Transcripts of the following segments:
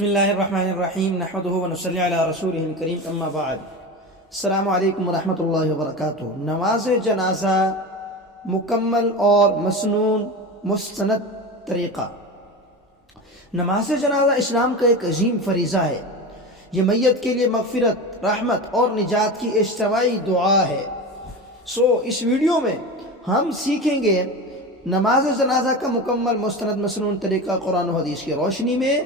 بسم اللہ الرحمن الرحیم نحمدہ ونصلی علی رسولہ الکریم اما بعد السلام علیکم ورحمۃ اللہ وبرکاتہ۔ نماز جنازہ مکمل اور مسنون مستند طریقہ۔ نماز جنازہ اسلام کا ایک عظیم فریضہ ہے۔ یہ میت کے لیے مغفرت، رحمت اور نجات کی اجتماعی دعا ہے۔ اس ویڈیو میں ہم سیکھیں گے نماز جنازہ کا مکمل مستند مسنون طریقہ قرآن و حدیث کی روشنی میں،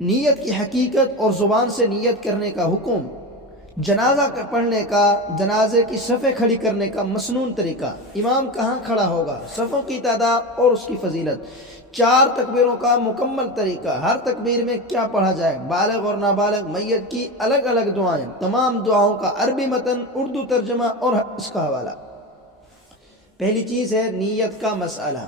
نیت کی حقیقت اور زبان سے نیت کرنے کا حکم، جنازہ پڑھنے کا، جنازے کی صفیں کھڑی کرنے کا مسنون طریقہ، امام کہاں کھڑا ہوگا، صفوں کی تعداد اور اس کی فضیلت، 4 تکبیروں کا مکمل طریقہ، ہر تکبیر میں کیا پڑھا جائے، بالغ اور نابالغ میت کی الگ الگ دعائیں، تمام دعاؤں کا عربی متن، اردو ترجمہ اور اس کا حوالہ۔ پہلی چیز ہے نیت کا مسئلہ۔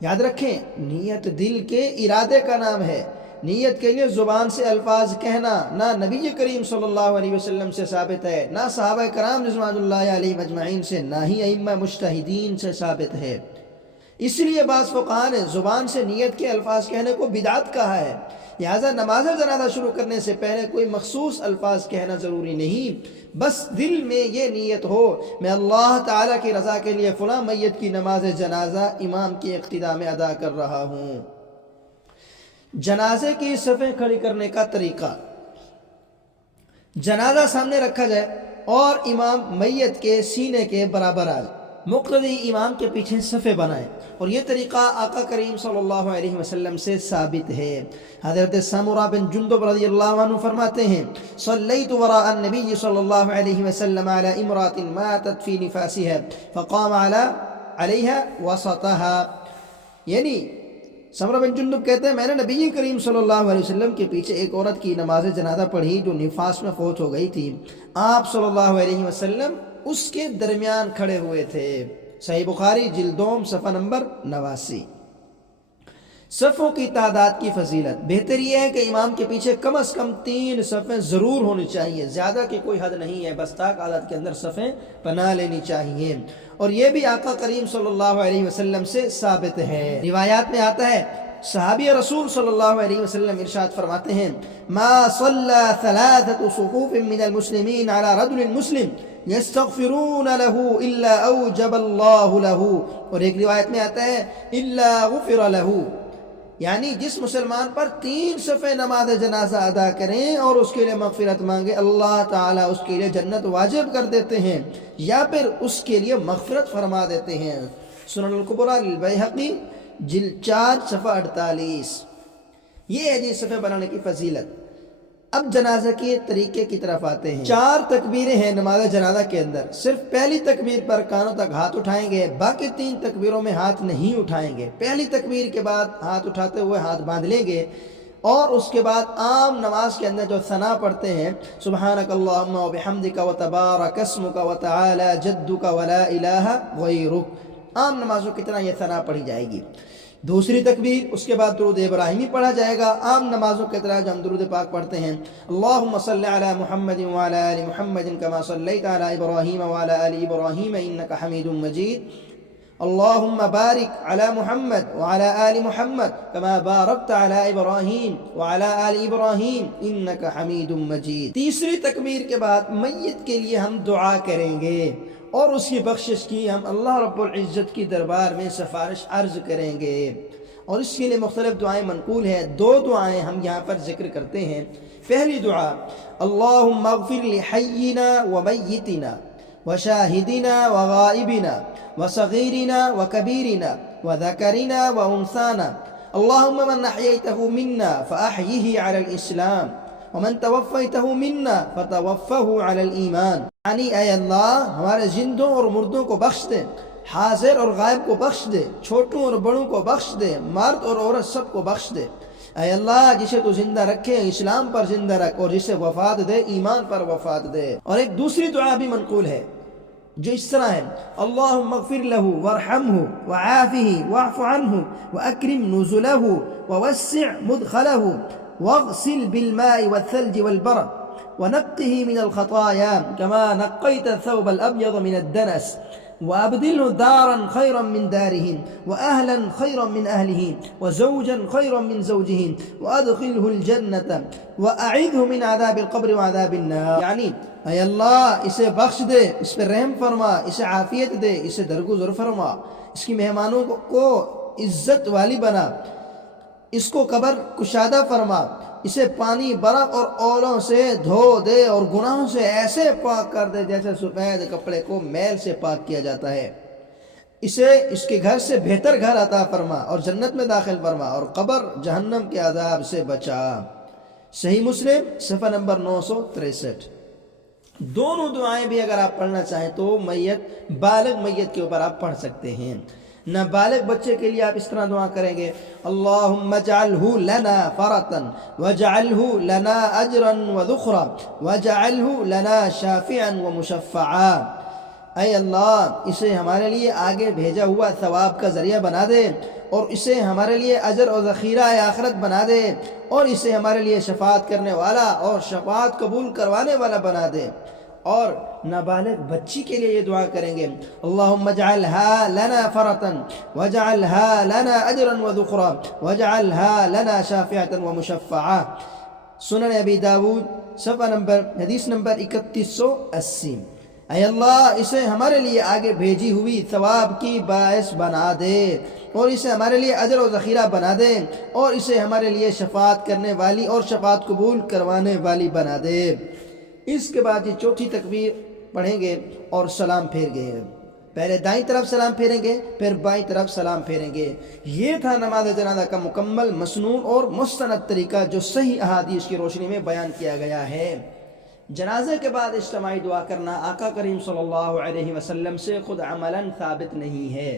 یاد رکھیں، نیت دل کے ارادے کا نام ہے۔ نیت کے لیے زبان سے الفاظ کہنا نہ نبی کریم صلی اللہ علیہ وسلم سے ثابت ہے، نہ صحابہ کرام رضوان اللہ علیہ مجمعین سے، نہ ہی ائمہ مجتہدین سے ثابت ہے۔ اس لیے بعض فقہاء نے زبان سے نیت کے الفاظ کہنے کو بدعت کہا ہے۔ لہذا نماز جنازہ شروع کرنے سے پہلے کوئی مخصوص الفاظ کہنا ضروری نہیں، بس دل میں یہ نیت ہو، میں اللہ تعالیٰ کی رضا کے لیے فلاں میت کی نماز جنازہ امام کی اقتداء میں ادا کر رہا ہوں۔ جنازے کی صفیں کھڑی کرنے کا طریقہ۔ جنازہ سامنے رکھا جائے اور امام میت کے سینے کے برابر آ جائے، مقتدی امام کے پیچھے صفیں بنائیں، اور یہ طریقہ آقا کریم صلی اللہ علیہ وسلم سے ثابت ہے۔ حضرت سمرہ بن جندب رضی اللہ عنہ فرماتے ہیں، صلیت وراء النبی صلی اللہ علیہ وسلم علی امرأة ماتت فی نفاسها فقام علیہا وسطها۔ یعنی سمرہ بن جندب کہتے ہیں، میں نے نبی کریم صلی اللہ علیہ وسلم کے پیچھے ایک عورت کی نماز جنازہ پڑھی جو نفاس میں فوت ہو گئی تھی۔ آپ صلی اللہ علیہ وسلم اس کے درمیان کھڑے ہوئے تھے۔ صحیح بخاری جلد 2 صفحہ نمبر 89۔ صفوں کی تعداد کی فضیلت۔ بہتر یہ ہے کہ امام کے پیچھے کم از کم 3 صفیں ضرور ہونی چاہیے، زیادہ کی کوئی حد نہیں ہے، بس طاق عدد کے اندر صفیں بنا لینی چاہیے، اور یہ بھی آقا کریم صلی اللہ علیہ وسلم سے ثابت ہے۔ روایات میں آتا ہے، صحابی رسول صلی اللہ علیہ وسلم ارشاد فرماتے ہیں، ما صلى 3 صفوف من المسلمین على رجل مسلم يستغفرون له الا اوجب الله له، اور ایک روایت میں آتا ہے الا غفر له، یعنی جس مسلمان پر 3 صفیں نماز جنازہ ادا کریں اور اس کے لیے مغفرت مانگے، اللہ تعالیٰ اس کے لیے جنت واجب کر دیتے ہیں یا پھر اس کے لیے مغفرت فرما دیتے ہیں۔ سنن الکبریٰ للبیہقی جلد 4 صفحہ 48۔ یہ ہے جی صفیں بنانے کی فضیلت۔ اب جنازہ کے طریقے کی طرف آتے ہیں۔ 4 تکبیریں ہیں نماز جنازہ کے اندر۔ صرف پہلی تکبیر پر کانوں تک ہاتھ اٹھائیں گے، باقی 3 تکبیروں میں ہاتھ نہیں اٹھائیں گے۔ پہلی تکبیر کے بعد ہاتھ اٹھاتے ہوئے ہاتھ باندھ لیں گے، اور اس کے بعد عام نماز کے اندر جو ثنا پڑھتے ہیں، سبحانک اللہم وبحمدک وتبارک اسمک وتعالی جدک ولا الہ غیرک، عام نمازوں کی طرح یہ ثنا پڑھی جائے گی۔ دوسری تکبیر، اس کے بعد درود ابراہیمی پڑھا جائے گا، عام نمازوں کی طرح جو ہم درود پاک پڑھتے ہیں، اللہم صلی علی محمد وعلی آل محمد کما صلیت علی ابراہیم وعلی آل ابراہیم انک حمید مجید، اللہم بارک علی محمد وعلی آل محمد کما بارکت علی ابراہیم وعلی آل ابراہیم انک حمید مجید۔ تیسری تکبیر کے بعد میت کے لیے ہم دعا کریں گے اور اس کی بخشش کی ہم اللہ رب العزت کی دربار میں سفارش عرض کریں گے، اور اس کے لیے مختلف دعائیں منقول ہیں۔ 2 دعائیں ہم یہاں پر ذکر کرتے ہیں۔ پہلی دعا، اللہم اغفر لحینا ومیتنا وشاہدنا وغائبنا وصغیرنا وکبیرنا وذکرنا وانثانا، اللہم من احییتہ منا فاحیہ علی الاسلام ومن توفیتہ منا فتوفہ علی الایمان، یعنی اے اللہ ہمارے زندوں اور مردوں کو بخش دے، حاضر اور غائب کو بخش دے، چھوٹوں اور بڑوں کو بخش دے، مرد اور عورت سب کو بخش دے۔ اے اللہ جسے تو زندہ رکھے اسلام پر زندہ رکھ، اور جسے وفات دے ایمان پر وفات دے۔ اور ایک دوسری دعا بھی منقول ہے جو اس طرح ہے، اللہم اغفر لہ وارحمہ وعافہ واعف عنہ واکرم نزلہ ووسع مدخلہ واغسل بالماء والثلج والبرد ونقه من الخطايا كما نقيت الثوب الأبيض من الدنس وأبدله دارا خيرا من دارهم وأهلا خيرا من أهله وزوجا خيرا من زوجه وأدخله الجنة وأعذه من عذاب القبر وعذاب النار. یعنی اے اللہ اسے بخش دے، اس پر رحم فرما، اسے عافیت دے، اسے درگزر فرما، اس کی مہمانوں کو عزت والی بنا، اس کو قبر کشادہ فرما، اسے پانی برف اور اولوں سے دھو دے اور گناہوں سے ایسے پاک کر دے جیسے سفید کپڑے کو میل سے پاک کیا جاتا ہے، اسے اس کے گھر سے بہتر گھر عطا فرما اور جنت میں داخل فرما، اور قبر جہنم کے عذاب سے بچا. صحیح مسلم صفحہ نمبر 963. دونوں دعائیں بھی اگر آپ پڑھنا چاہیں تو بالغ میت کے اوپر آپ پڑھ سکتے ہیں. نابالغ بچے کے لیے آپ اس طرح دعا کریں گے: اللہم اجعلہ لنا فرطا واجعلہ لنا اجرا وذخرا واجعلہ لنا شافعا ومشفعا. اے اللہ اسے ہمارے لیے آگے بھیجا ہوا ثواب کا ذریعہ بنا دے، اور اسے ہمارے لیے اجر اور ذخیرہ آخرت بنا دے، اور اسے ہمارے لیے شفاعت کرنے والا اور شفاعت قبول کروانے والا بنا دے. اور نابالغ بچی کے لیے یہ دعا کریں گے: اللہم اجعلہا لنا فرطا واجعلہا لنا اجرا وذخرا واجعلہا لنا شافعتا ومشفعا. سنن ابی داود حدیث نمبر 3180. اے اللہ اسے ہمارے لیے آگے بھیجی ہوئی ثواب کی باعث بنا دے، اور اسے ہمارے لیے اجر و ذخیرہ بنا دے، اور اسے ہمارے لیے شفاعت کرنے والی اور شفاعت قبول کروانے والی بنا دے. اس کے بعد یہ چوتھی تکبیر پڑھیں گے اور سلام پھیر گئے. پہلے دائیں طرف سلام پھیریں گے، پھر بائیں طرف سلام پھیریں گے. یہ تھا نماز جنازہ کا مکمل، مسنون اور مستند طریقہ جو صحیح احادیث کی روشنی میں بیان کیا گیا ہے. جنازے کے بعد اجتماعی دعا کرنا آقا کریم صلی اللہ علیہ وسلم سے خود عملاً ثابت نہیں ہے.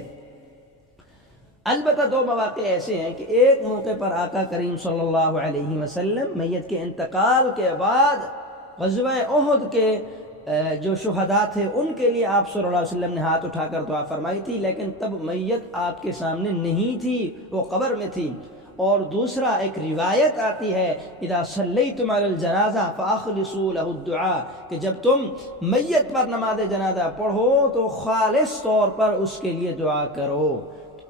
البتہ 2 مواقع ایسے ہیں کہ ایک موقع پر آقا کریم صلی اللہ علیہ وسلم میت کے انتقال کے بعد غزوہ احد کے جو شہداء تھے ان کے لیے آپ صلی اللہ علیہ وسلم نے ہاتھ اٹھا کر دعا فرمائی تھی، لیکن تب میت آپ کے سامنے نہیں تھی، وہ قبر میں تھی. اور دوسرا ایک روایت آتی ہے: اذا صلیتم علی الجنازہ فاخلصوا له الدعاء، کہ جب تم میت پر نماز جنازہ پڑھو تو خالص طور پر اس کے لیے دعا کرو.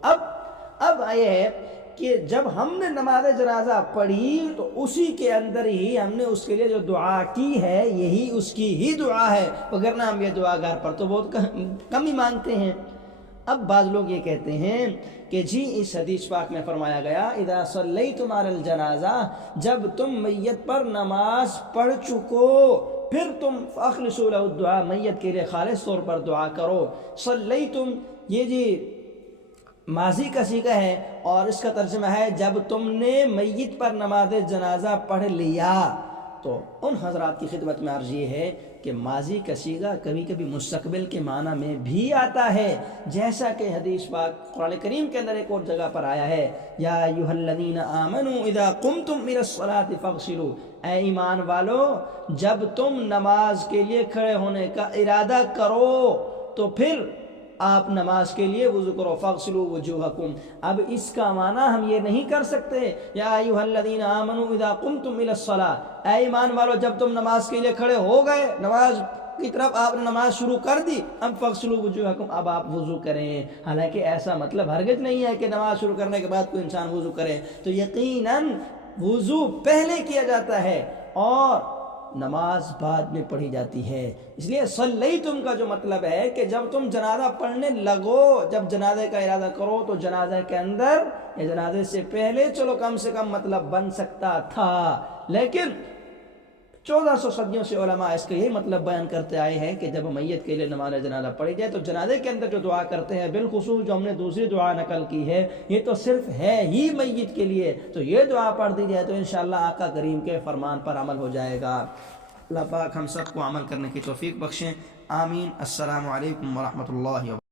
اب یہ ہے کہ جب ہم نے نماز جنازہ پڑھی تو اسی کے اندر ہی ہم نے اس کے لیے جو دعا کی ہے یہی اس کی ہی دعا ہے، وگرنہ ہم یہ دعا گھر پر تو بہت کم ہی مانگتے ہیں. اب بعض لوگ یہ کہتے ہیں کہ جی اس حدیث پاک میں فرمایا گیا اذا صلیتم علی الجنازہ، جب تم میت پر نماز پڑھ چکو پھر تم فاخلصوا له الدعاء، میت کے لیے خالص طور پر دعا کرو. صلیتم یہ جی ماضی کا صیغہ ہے اور اس کا ترجمہ ہے جب تم نے میت پر نماز جنازہ پڑھ لیا. تو ان حضرات کی خدمت میں عرض یہ ہے کہ ماضی کا صیغہ کبھی کبھی مستقبل کے معنی میں بھی آتا ہے، جیسا کہ حدیث پاک قرآن کریم کے اندر ایک اور جگہ پر آیا ہے: یا ایھا الذین آمنوا اذا قمتم الى الصلاۃ فاغسلوا، اے ایمان والو جب تم نماز کے لیے کھڑے ہونے کا ارادہ کرو تو پھر آپ نماز کے لیے وضو کرو. فاغسلوا وجوہکم. اب اس کا معنی ہم یہ نہیں کر سکتے یا ایھا الذین آمنوا اذا قمتم الى الصلاۃ، اے ایمان والو جب تم نماز کے لیے کھڑے ہو گئے، نماز کی طرف آپ نے نماز شروع کر دی، اب فاغسلوا وجوہکم، اب آپ وضو کریں. حالانکہ ایسا مطلب ہرگز نہیں ہے کہ نماز شروع کرنے کے بعد کوئی انسان وضو کرے. تو یقیناً وضو پہلے کیا جاتا ہے اور نماز بعد میں پڑھی جاتی ہے. اس لیے صلیتم کا جو مطلب ہے کہ جب تم جنازہ پڑھنے لگو، جب جنازے کا ارادہ کرو تو جنازے کے اندر یا جنازے سے پہلے چلو کم سے کم مطلب بن سکتا تھا، لیکن 1400 صدیوں سے علماء اس کا یہی مطلب بیان کرتے آئے ہیں کہ جب میت کے لیے نماز جنازہ پڑھی جائے تو جنازے کے اندر جو دعا کرتے ہیں، بالخصوص جو ہم نے دوسری دعا نقل کی ہے یہ تو صرف ہے ہی میت کے لیے، تو یہ دعا پڑھ دی جائے تو انشاءاللہ آقا کریم کے فرمان پر عمل ہو جائے گا. اللہ پاک ہم سب کو عمل کرنے کی توفیق بخشیں. آمین. السلام علیکم ورحمۃ اللہ وبرکاتہ.